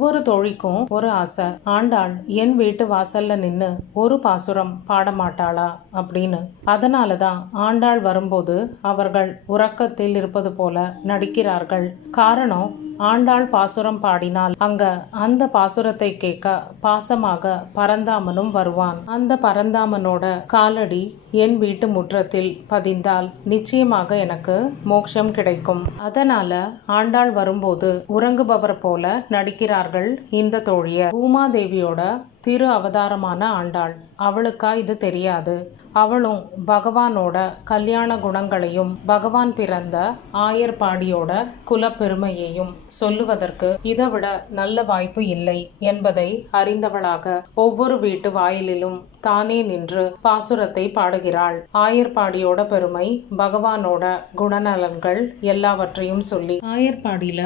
ஒவ்வொரு தோழிக்கும் ஒரு ஆசை, ஆண்டாள் என் வீட்டு வாசல்ல நின்று ஒரு பாசுரம் பாட மாட்டாளா அப்படின்னு. அதனாலதான் ஆண்டாள் வரும்போது அவர்கள் உறக்கத்தில் இருப்பது போல நடிக்கிறார்கள். காரணம், ஆண்டாள் பாசுரம் பாடினால் அங்க அந்த பாசுரத்தை கேட்க பாசமாக பரந்தாமனும் வருவான். அந்த பரந்தாமனோட காலடி என் வீட்டு முற்றத்தில் பதிந்தால் நிச்சயமாக எனக்கு மோட்சம் கிடைக்கும். அதனால ஆண்டாள் வரும்போது உறங்குபவர் போல நடிக்கிறார்கள் இந்த தோழியர். பூமாதேவியோட திரு அவதாரமான ஆண்டாள். அவளுக்கா இது தெரியாது? அவளும் பகவானோட கல்யாண குணங்களையும் பகவான் பிறந்த ஆயர்பாடியோட குலப்பெருமையையும் சொல்லுவதற்கு இதைவிட நல்ல வாய்ப்பு இல்லை என்பதை அறிந்தவளாக ஒவ்வொரு வீட்டு வாயிலிலும் தானே நின்று பாசுரத்தை பாடுகிறாள். ஆயர்பாடியோட பெருமை, பகவானோட குணநலன்கள் எல்லாவற்றையும் சொல்லி. ஆயர்பாடியில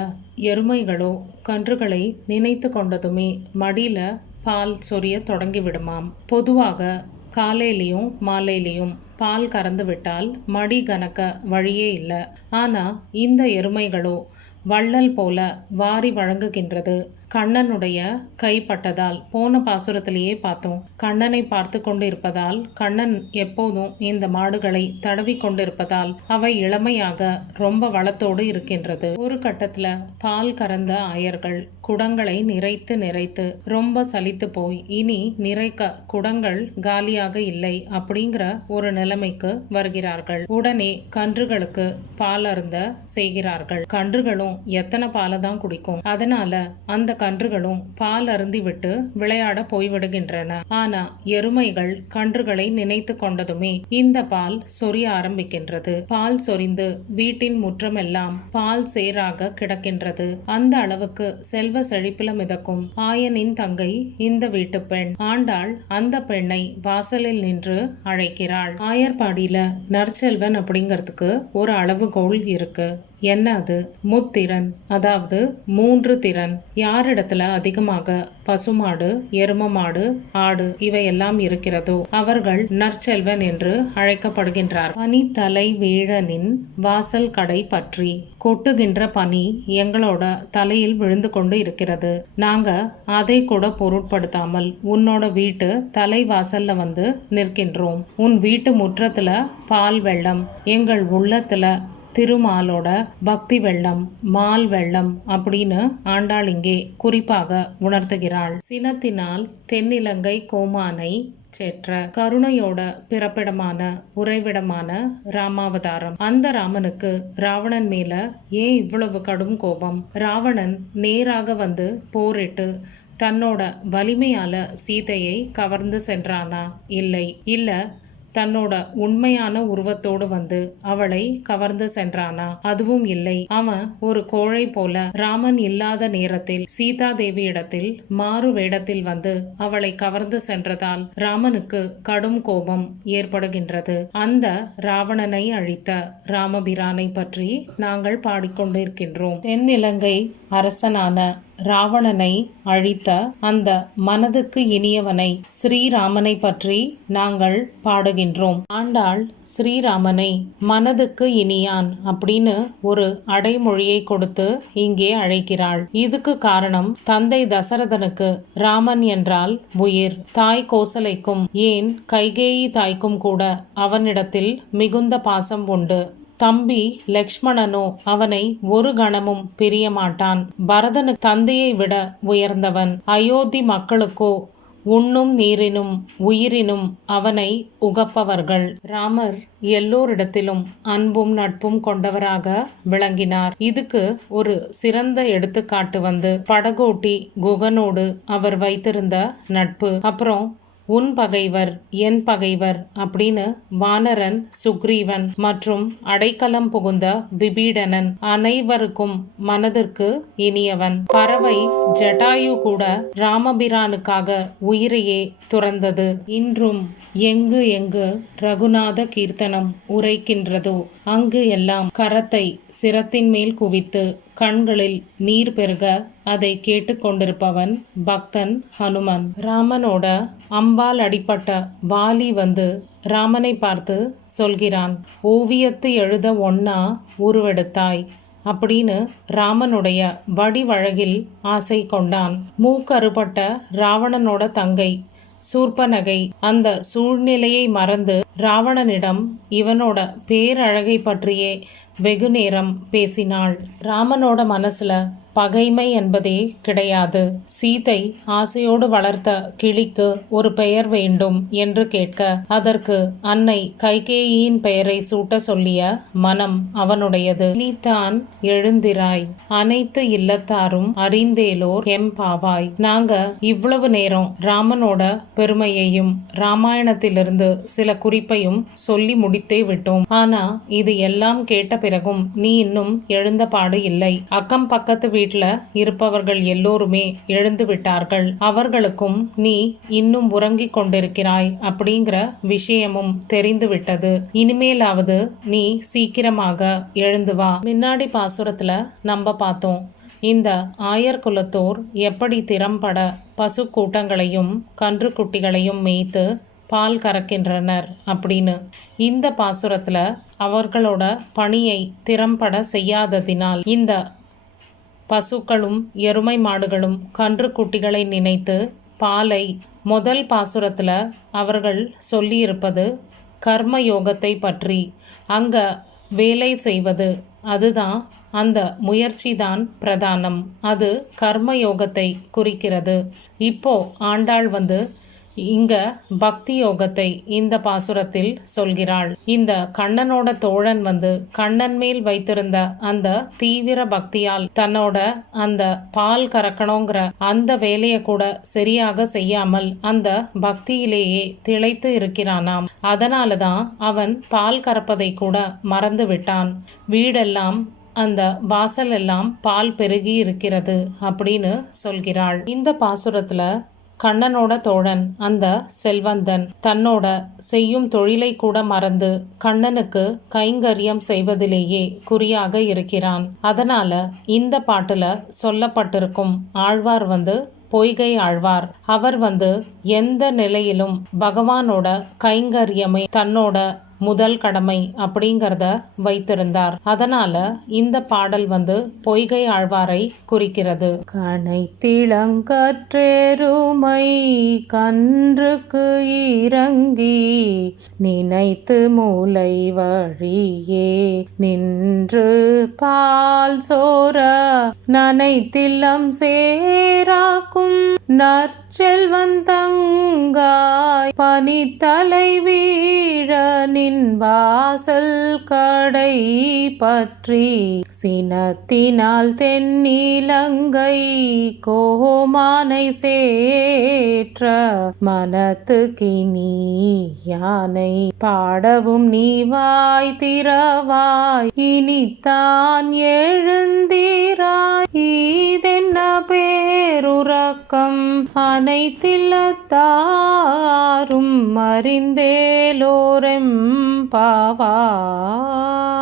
எருமைகளோ கன்றுகளை நினைத்து கொண்டதுமே மடியில பால் சொரிய தொடங்கி விடுமாம். பொதுவாக காலையிலையும் மாலையிலையும் பால் கறந்து விட்டால் மடி கணக்க வழியே இல்லை. ஆனா இந்த எருமைகளோ வள்ளல் போல வாரி வழங்குகின்றது. கண்ணனுடைய கைப்பட்டதால், போன பாசுரத்திலேயே பார்த்தோம், கண்ணனை பார்த்து கொண்டு இருப்பதால், கண்ணன் எப்போதும் இந்த மாடுகளை தடவி கொண்டிருப்பதால் அவை இளமையாக ரொம்ப வளத்தோடு இருக்கின்றது. ஒரு கட்டத்துல பால் கறந்த ஆயர்கள் குடங்களை நிறைத்து ரொம்ப சலித்து போய் இனி நிறைக்க குடங்கள் காலியாக இல்லை அப்படிங்கிற ஒரு நிலைமைக்கு வருகிறார்கள். உடனே கன்றுகளுக்கு பால் அருந்த செய்கிறார்கள். கன்றுகளும் எத்தனை பாலை தான் குடிக்கும். அதனால அந்த கன்றுகளும் பால் அருந்தி விட்டு விளையாட போய்விடுகின்றன. ஆனா எருமைகள் கன்றுகளை நினைத்து கொண்டதுமே இந்த பால் சொரிய ஆரம்பிக்கின்றது. பால் சொரிந்து வீட்டின் முற்றமெல்லாம் பால் சேராக கிடக்கின்றது. அந்த அளவுக்கு செல்வ செழிப்பில மிதக்கும் ஆயனின் தங்கை இந்த வீட்டு பெண். ஆண்டாள் அந்த பெண்ணை வாசலில் நின்று அழைக்கிறாள். ஆயர்பாடியில நற்செல்வன் அப்படிங்கிறதுக்கு ஒரு அளவுகோல் இருக்கு. என்ன அது? முத்திறன், அதாவது 3 திறன். யாரிடத்துல அதிகமாக பசுமாடு, எரும மாடு, ஆடு இவையெல்லாம் இருக்கிறதோ அவர்கள் நற்செல்வன் என்று அழைக்கப்படுகின்றார். பனி தலை வீழனின் வாசல் கடை பற்றி கொட்டுகின்ற பனி எங்களோட தலையில் விழுந்து கொண்டு இருக்கிறது. நாங்க அதை கூட பொருட்படுத்தாமல் உன்னோட வீட்டு தலை வாசல்ல வந்து நிற்கின்றோம். உன் வீட்டு முற்றத்துல பால் வெள்ளம், எங்கள் உள்ளத்துல திருமாலோட பக்தி வெள்ளம், மால் வெள்ளம் அப்படின்னு ஆண்டாள் இங்கே குறிப்பாக உணர்த்துகிறாள். சினத்தினால் தென்னிலங்கை கோமானை சேற்ற கருணையோட பிறப்பிடமான உறைவிடமான ராமாவதாரம். அந்த ராமனுக்கு ராவணன் மேல ஏன் இவ்வளவு கடும் கோபம்? ராவணன் நேராக வந்து போரிட்டு தன்னோட வலிமையால சீதையை கவர்ந்து சென்றானா? இல்ல தன்னோட உண்மையான உருவத்தோடு வந்து அவளை கவர்ந்து சென்றானா? அதுவும் இல்லை. அவன் ஒரு கோழை போல ராமன் இல்லாத நேரத்தில் சீதா தேவியிடத்தில் மாறு வேடத்தில் வந்து அவளை கவர்ந்து சென்றதால் ராமனுக்கு கடும் கோபம் ஏற்படுகின்றது. அந்த ராவணனை அழித்த ராமபிரானை பற்றி நாங்கள் பாடிக்கொண்டிருக்கின்றோம். தென்னிலங்கை அரசனான ராவணனை அழித்த அந்த மனதுக்கு இனியவனை ஸ்ரீராமனை பற்றி நாங்கள் பாடுகின்றோம். ஆண்டாள் ஸ்ரீராமனை மனதுக்கு இனியான் அப்படின்னு ஒரு அடைமொழியை கொடுத்து இங்கே அழைக்கிறாள். இதுக்கு காரணம், தந்தை தசரதனுக்கு ராமன் என்றால் உயிர். தாய் கோசலைக்கும், ஏன் கைகேயி தாய்க்கும் கூட அவனிடத்தில் மிகுந்த பாசம் உண்டு. தம்பி லக்ஷ்மணனோ அவனை ஒரு கணமும் பிரிய மாட்டான். பரதனுக்கு தந்தையை விட உயர்ந்தவன். அயோத்தி மக்களுக்கோ உண்ணும் நீரினும் உயிரினும் அவனை உகப்பவர்கள். ராமர் எல்லோரிடத்திலும் அன்பும் நட்பும் கொண்டவராக விளங்கினார். இதுக்கு ஒரு சிறந்த எடுத்துக்காட்டு வந்து படகோட்டி குகனோடு அவர் வைத்திருந்த நட்பு. அப்புறம் உன் பகைவர் என் பகைவர் அப்படின்னு வானரன் சுக்ரீவன் மற்றும் அடைக்கலம் புகுந்த விபீடனன் அனைவருக்கும் மனதிற்கு இனியவன். பறவை ஜட்டாயு கூட ராமபிரானுக்காக உயிரையே துறந்தது. இன்றும் எங்கு எங்கு ரகுநாத கீர்த்தனம் உரைக்கின்றதோ அங்கு எல்லாம் கரத்தை சிரத்தின் மேல் குவித்து கண்களில் நீர் பெருக அதை கேட்டுக்கொண்டிருப்பவன் பக்தன் ஹனுமன். ராமனோட அம்பால் அடிப்பட்ட வாலி வந்து ராமனை பார்த்து சொல்கிறான், ஓவியத்து எழுத ஒன்னா உருவெடுத்தாய், அப்படின்னு ராமனுடைய வடிவழகில் ஆசை கொண்டான். மூக்கறுபட்ட ராவணனோட தங்கை சூர்பனகை அந்த சூழ்நிலையை மறந்து ராவணனிடம் இவனோட பேரழகை பற்றியே வெகுநேரம் பேசினாள். ராமனோட மனசுல பகைமை என்பதே கிடையாது. சீதை ஆசையோடு வளர்த்த கிளிக்கு ஒரு பெயர் வேண்டும் என்று கேட்க அதற்கு அன்னை கைகேயியின் பெயரை சூட்ட சொல்லிய மனம் அவனுடையது. நீதான் எழுந்திராய், அனைத்து இல்லத்தாரும் அறிந்தேலோர் எம்பாவாய். நாங்க இவ்வளவு நேரம் ராமனோட பெருமையையும் ராமாயணத்திலிருந்து சில குறிப்பையும் சொல்லி முடித்தே விட்டோம். ஆனா இது எல்லாம் கேட்ட பிறகும் நீ இன்னும் எழுந்த பாடு இல்லை. அக்கம் பக்கத்து வீட்டில் இருப்பவர்கள் எல்லோருமே எழுந்து விட்டார்கள். அவர்களுக்கும் நீ இன்னும் உறங்கிக் கொண்டிருக்கிறாய் அப்படிங்கிற விஷயமும் தெரிந்து விட்டது. இனிமேலாவது நீ சீக்கிரமாக எழுந்து வா. முன்னாடி பாசுரத்துல நம்ம பார்த்தோம், இந்த ஆயர் குலத்தோர் எப்படி திறம்பட பசு கூட்டங்களையும் கன்று குட்டிகளையும் மேய்த்து பால் கறக்கின்றனர் அப்படின்னு. இந்த பாசுரத்துல அவர்களோட பணியை திறம்பட செய்யாததினால் இந்த பசுக்களும் எருமை மாடுகளும் கன்று குட்டிகளை நினைத்து பாலை முதல் பாசுரத்துல அவர்கள் சொல்லியிருப்பது கர்ம யோகத்தை பற்றி. அங்க வேலை செய்வது, அதுதான் அந்த முயற்சி தான் பிரதானம். அது கர்ம யோகத்தை குறிக்கிறது. இப்போ ஆண்டாள் இங்க பக்தி யோகத்தை இந்த பாசுரத்தில் சொல்கிறாள். இந்த கண்ணனோட தோழன் கண்ணன் மேல் வைத்திருந்த அந்த தீவிர பக்தியால் தன்னோட அந்த பால் கறக்கணுங்கிற அந்த வேலையை கூட சரியாக செய்யாமல் அந்த பக்தியிலேயே திளைத்து இருக்கிறானாம். அதனாலதான் அவன் பால் கறப்பதை கூட மறந்து விட்டான். வீடெல்லாம் அந்த வாசல் எல்லாம் பால் பெருகி இருக்கிறது அப்படின்னு சொல்கிறாள். இந்த பாசுரத்துல கண்ணனோட தோழன் அந்த செல்வந்தன் தன்னோட செய்யும் தொழிலை கூட மறந்து கண்ணனுக்கு கைங்கரியம் செய்வதிலேயே குறியாக இருக்கிறான். அதனால இந்த பாட்டுல சொல்லப்பட்டிருக்கும் ஆழ்வார் பொய்கை ஆழ்வார். அவர் எந்த நிலையிலும் பகவானோட கைங்கரியமே தன்னோட முதல் கடமை அப்படிங்கிறத வைத்திருந்தார். அதனால இந்த பாடல் பொய்கை ஆழ்வாரை குறிக்கிறது. கனைத்திளங்கற்றேருமை கன்றுக்கு இறங்கி நினைத்து மூளை வழியே நின்று பால் சோர நனைத்தில்லம் சேராக்கும் நற்செல்வந்தங்காய் பனித்தலை வீழ நின் வாசல் கடை பற்றி சினத்தினால் தென்னிலங்கை கோமானை சேற்ற மனத்து கினி யானை பாடவும் நீ வாய் திறவாய் இனித்தான் எழுந்திராய் இதென்ன பேருறக்கம் அனைத்தில்லத்தாரும் அறிந்தேலோரெம் பாவாய்.